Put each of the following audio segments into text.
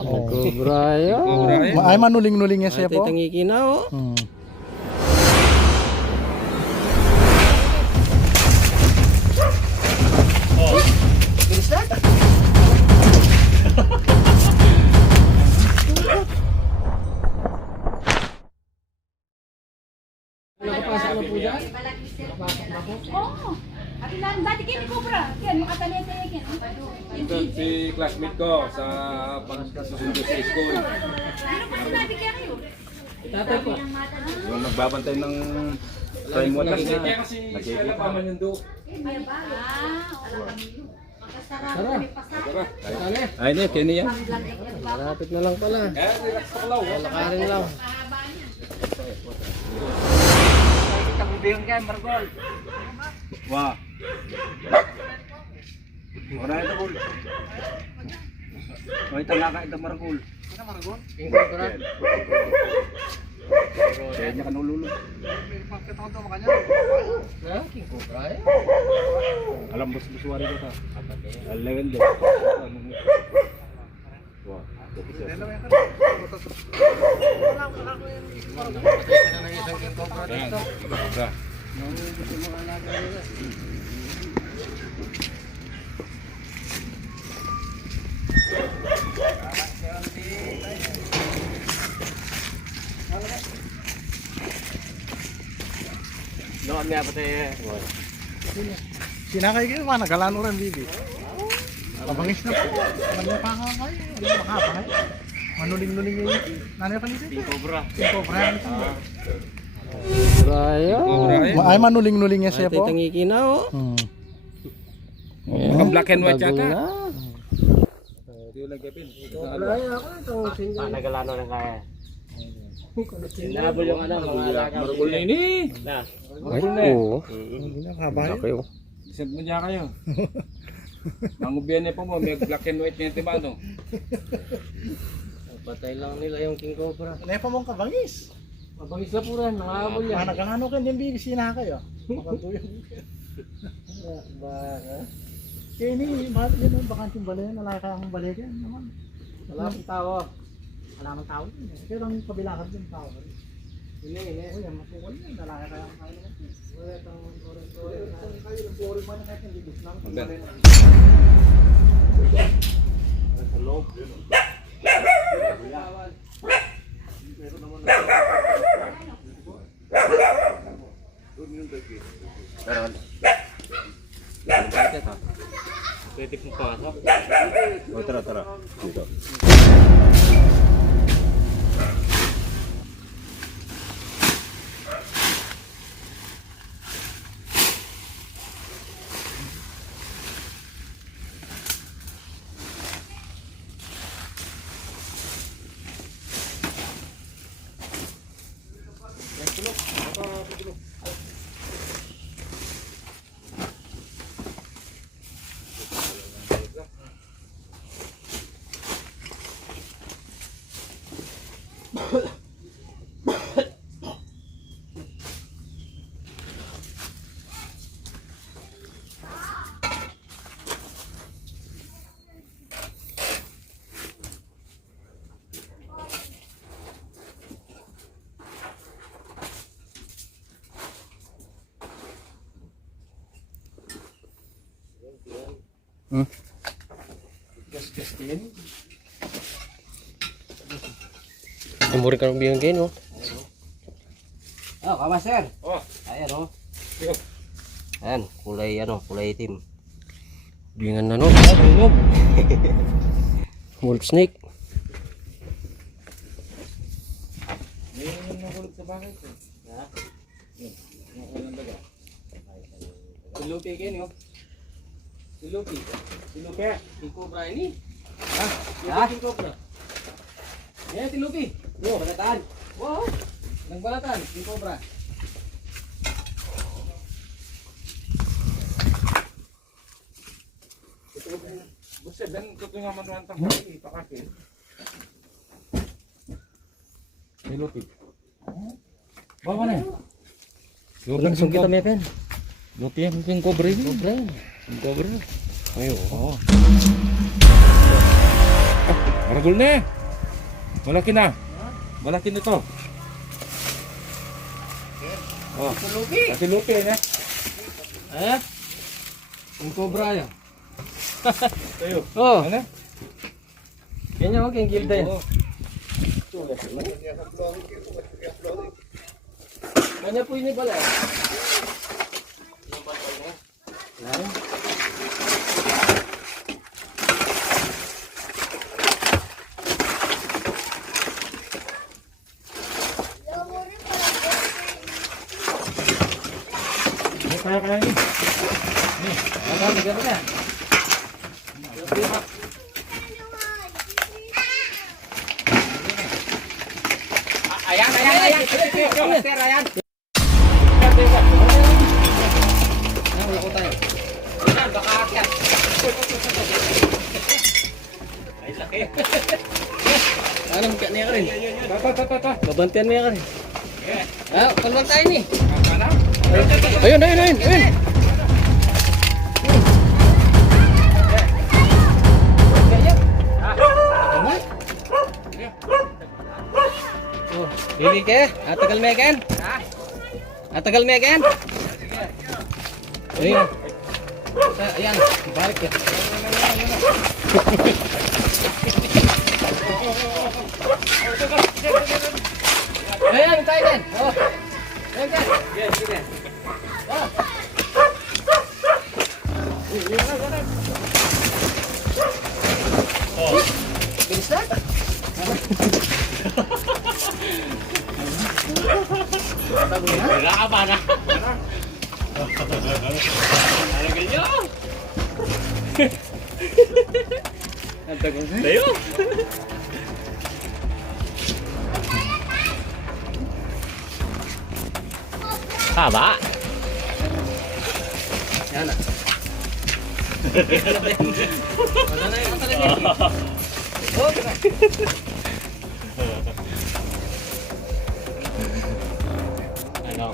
Nagkobra yun. Ay manuling-nuling niya Ay, siya po. tangiki na oh. Hmm. Ito si classmate ko sa pagkasusundo sa school. Ano pa sinabi kaya kayo? Tatay po. Yung nagbabantay ng time mo kasi. Kaya kasi sila pa man yung do. Ah. Tara. Tara. Ay, hindi, kini yan. Malapit na lang pala. Eh, relax ka lang. Lakarin lang. Wah. Ora ito gol. Hoy tanga ka ito margol. King Cobra. Kaya niya kanululo. Na, King Cobra eh. Alam bus buswari ko ta. Na ng isang King Cobra Yan. dito. Cobra. Yung gusto mga alaga nila. Doon nga pati eh. Sinakay kayo, mga nagalano rin, bibi. Pabangis na po. Alam niya pa nga kayo. Alam niya makapakay. Manuling-nuling niya yun. Nanay pa nito. King Cobra. King Cobra. Cobra yun. Cobra eh. Ma- Ay manuling-nuling niya Ay, siya po. tangiki na oh. Hmm. Mga black and white Bago yata. Na. Di lagi pin. Cobra yun ako itong single. Nagalano rin kaya. Sinabol yung ano, mga alaga. Margol na ini. Na. Oo. Hindi na kabayo. Laki oh. Isent mo diyan kayo. Mangubiyan niya po mo, may black and white niya tiba no. Patay lang nila yung King Cobra. Nanay pa mong kabangis. Mabangis na po rin, nangahabol yan. Mga nagalano ka din, bibi. Sinakay, oh. Makatuyo. Ba, ha? Kaya ini, mahal yun, oh, bakanting balay yan. Wala kayang balay yan naman. Wala akong tao. Wala mang tao. Kaya lang kabilakan din tao. Hindi, hindi. Uy, ang masukol yan. Lalaki kaya ang kaya naman. Wala itong orin-orin. Kayo, yung boring man kahit hindi gusto namin. Ang ganda. Pwede pong pasok. Oh, tara, tara. Dito. Umuri ka ng biyong kayo, no? Oh, kama sir. Oh. Ayan oh. Ayan, kulay ano, kulay itim. Bingan na, no? Wolf snake. Ngayon yung nakulog sa bakit. Ha? Daga. Si Lupi kayo niyo. Si Lupi. Si Lupi. King Cobra ini. Ha? Ha? King Cobra. Yan, si Lupi. Yo, balataan. Wow. Nagbalatan, King Cobra. Buset, dan ito nga man ruwan tang pagi, pakakin. Si Lupi. Bawa na. Langsung kita pen. Lupi ang King Cobra ini. Cobra. King Cobra. Ayo. Oh. Maragol na eh. Malaki na. Malaki na to. Oh, Tulupi. kasi lupi na. Eh? Yung cobra yan. Tayo. Oh, Ano? ganyan ako kayong gilda yan. Kanya po yun pala. Ano Ayan, ayan, ayan. Master, ayan. Ah, wala ko tayo. Ayan, baka akyat. Ay, laki. Ano, magkano niya ka rin? Ta ta ta ta. Babantian mo yan ka rin. Ah, kalwag tayo ni. Ayun, ayun, ayun, ayun. Hindi ka? Atagal mo yan? Atagal mo yan? Ayun. Ah, Ayan, balik ya. Ayan, tayo din. Oh. Ayan, tayo. Bilis na. Wala ka ba na? Alagal nyo. Ang tagal na. Tayo. Haba. Yan na. Wala na yung talaga. Oh,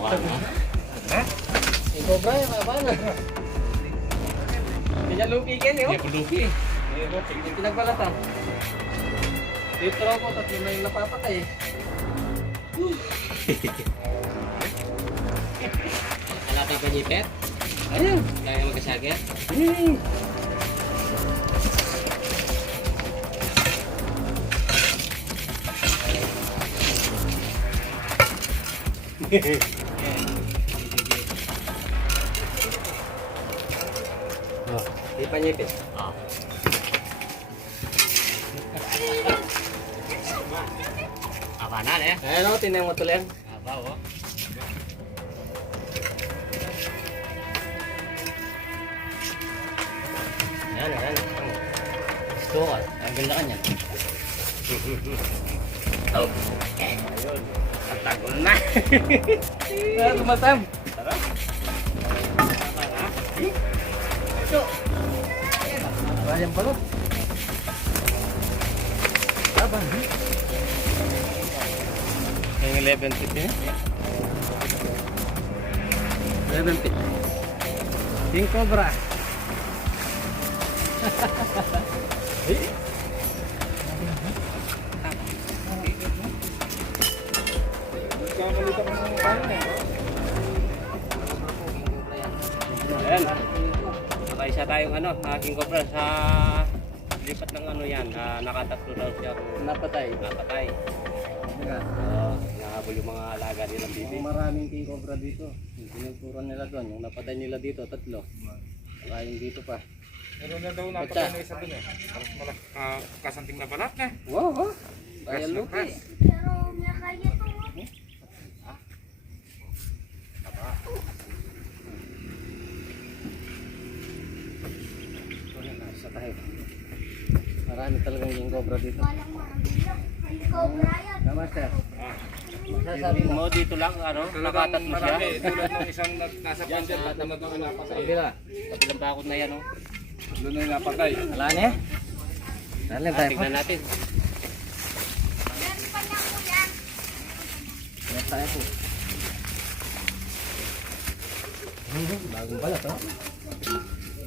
Ano ka? yung cobra yung haba na. Kanya lupikin yun. Hindi ko lupi. Yung pinagbalatan. Dito lang po, tatlo na yung napapatay eh. Hanapin ko nyipet. Ayun. Kaya magkasagit. Ayun. Oh, di pa nyipit. Ah. Haba na eh. Ayun o, tinang matulang. Haba oh. Yan, yan. Gusto ko, ang ganda kanya. Ayun. Ang tagol na. Ah, tumatam. Bayang balot. Aba. Yung 11 feet eh. 11 feet. King Cobra. Eh. Ayan. Nakaisa tayong ano, aking cobra sa lipat ng ano yan. Uh, nakatatlo daw siya Napatay. napatay. Nga. Uh, nahabol yung mga alaga nilang bibi. Yung maraming King Cobra dito. Yung nila doon. Yung napatay nila dito, tatlo. Saka yung dito pa. Meron na daw napatay na isa dun eh. Ah, kasanting na balat eh. Wow, wow. Kaya Gas na lupi. gas. Sa tayo. Marami talagang King Cobra dito. Tama, sir. Sabi mo dito lang ano, Talagang nakatatlo siya. Tulad ng isang nasa pandyan, lahat naman ng napatay. Kabila. Kabilang bakod na yan oh. Doon na yung napatay. Wala niya. Dali Ah, tayo tingnan natin. Dali tayo po. Bagong balat, oh.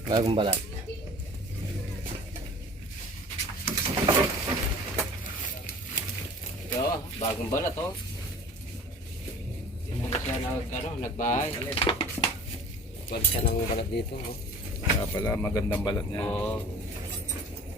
Bagong balat. Ito, bagong balat oh. Hindi na siya nag, ano, nagbahay. Balik siya ng balat dito. Oh. Kaya pala magandang balat niya. Oo. Oh.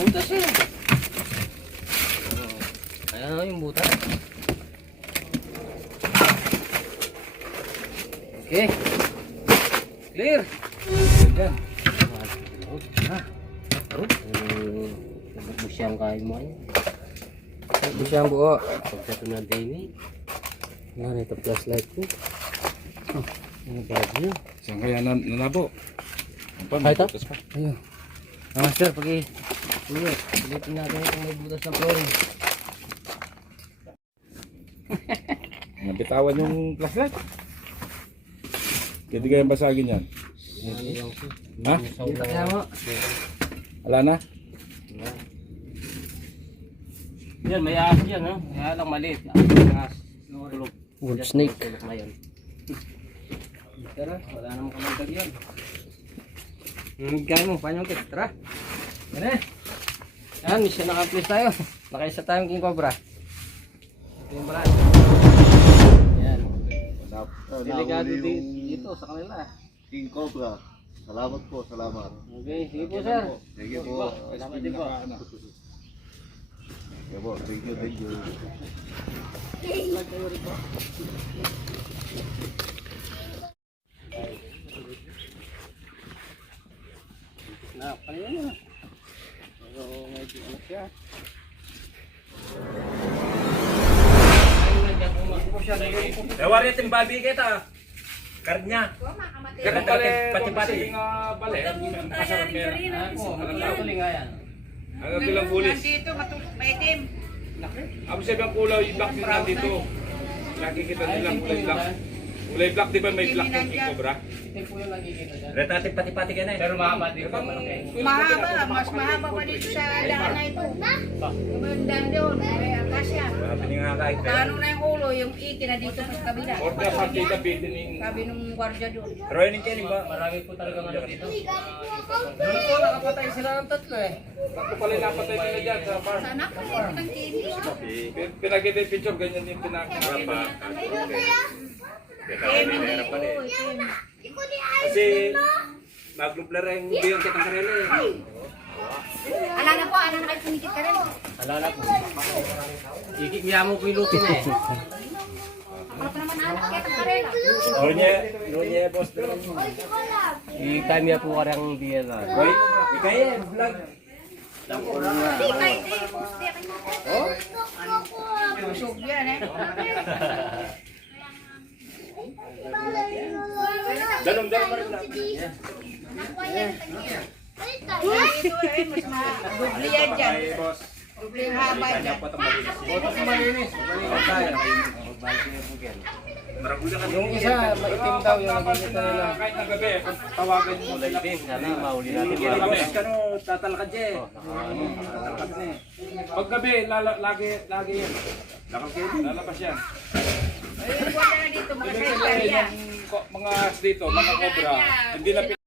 Butas eh. Oo. Ayan oh, yung butas. Okay. Clear. Yan. Ha? Uh, Busyang kayo mo yan. Busyang buo. Pagkato na din eh. Ano ito flashlight ko? Oh, ano ba yun? Saan kaya nan nanabo? Butas pa. Ayun. Ah, master, pagi ulit. Ulitin natin kung may butas ng flooring. Nabitawan yung flashlight. Hindi kaya basagin yan. Ha? Kaya mo. Wala na? Yan, may ahas yan, ha? Kaya lang maliit. Ahas. Tulog. Wolf snake. Tulog na yun. Tara, wala namang kamandag yan. Gaya mo, kit. Tara. Yan eh. Yan, mission na-accomplish tayo. Nakaisa tayong King Cobra. Ito yung balat. Yan. Delikado di- dito sa kanila. King Cobra. Salamat po, salamat. Okay, sige po sir. Thank you po. Salamat din po. Sige po, thank you, thank you. Na, Dawari tim babi kita. Karnya. Ganun pala, pati-pati. nga pala. Masarap yan. Ako, magkakatuloy nga yan. Ang bilang bulis. Dito, matukok maitim. Ako sa ibang kulay, yung black din nandito. Nakikita nila kulay black. Kulay black, di ba may black yung King Cobra? Ito po yung nakikita dyan. Reta tim pati-pati ka na eh. Pero mahaba din po malaki. Mahaba, mas mahaba pa dito sa daan na ito. Yung daan doon, may akasya. Ni nga kahit. Paano na yung ulo, yung iki na dito sa kabila. Order sa kita bitin yung Sabi nung gwardiya doon. Pero yun yung tiyan ba? Marami po talaga ano dito. Doon po nakapatay sila ng tatlo eh. Ako pala yung napatay nila dyan sa farm. Sana ko yung pinangkini. Pin- Pinakita yung picture, ganyan yung pinakita. Eh, hindi ko. itim. Kasi magluplar yung biyong kitang karela eh. Ala na po, ala na kayo pumikit ka rin. Alala po. Ikikya mo lupin eh. Pa naman anak kaya ka rin. Nonya, nonya boss. I-time niya po karang diyan na. Boy, ikaya vlog. Hindi, kahit hindi. Pusti, akin mo. Busog yan eh. Dalong dalong rin lang. Ito eh, mas ma-dubli yan dyan. Ay boss. Dubli yung haba dyan. Botas malinis. Malinis tayo. Ka. Yung isa, maitim daw yung nakikita nila. Kahit na gabi, kung tawagan mo sila. Sana mahuli natin Kaya mga boss kano tatalakad dyan. Tatalakad na eh. Pag gabi, lala, lagi, lagi yan. Lalabas yan. Ay, gwardiya na dito, mga ng ko- mga dito, mga cobra, hindi na